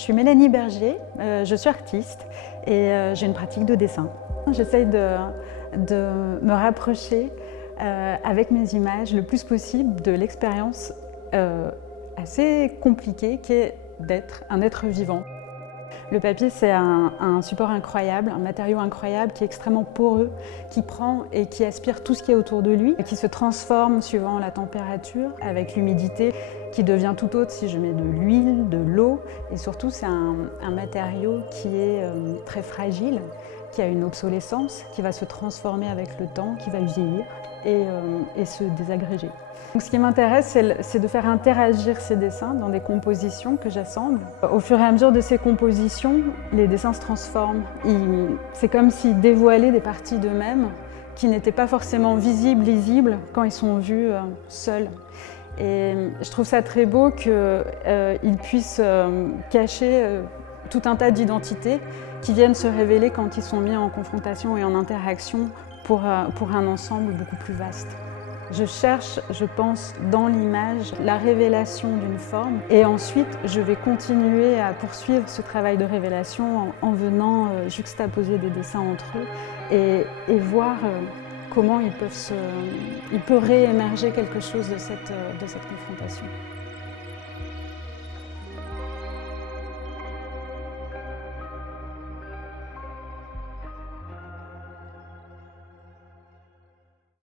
Je suis Mélanie Berger, je suis artiste et j'ai une pratique de dessin. J'essaye de me rapprocher avec mes images le plus possible de l'expérience assez compliquée qu'est d'être un être vivant. Le papier, c'est un support incroyable, un matériau incroyable qui est extrêmement poreux, qui prend et qui aspire tout ce qui est autour de lui, qui se transforme suivant la température, avec l'humidité, qui devient tout autre si je mets de l'huile, de l'eau. Et surtout, c'est un matériau qui est très fragile, qui a une obsolescence, qui va se transformer avec le temps, qui va vieillir et se désagréger. Donc, ce qui m'intéresse, c'est de faire interagir ces dessins dans des compositions que j'assemble. Au fur et à mesure de ces compositions, les dessins se transforment. C'est comme s'ils dévoilaient des parties d'eux-mêmes qui n'étaient pas forcément visibles, lisibles quand ils sont vus seuls. Et je trouve ça très beau qu'ils puissent cacher tout un tas d'identités qui viennent se révéler quand ils sont mis en confrontation et en interaction pour un ensemble beaucoup plus vaste. Je cherche, je pense, dans l'image, la révélation d'une forme et ensuite je vais continuer à poursuivre ce travail de révélation en venant juxtaposer des dessins entre eux et voir comment il peut réémerger quelque chose de cette confrontation.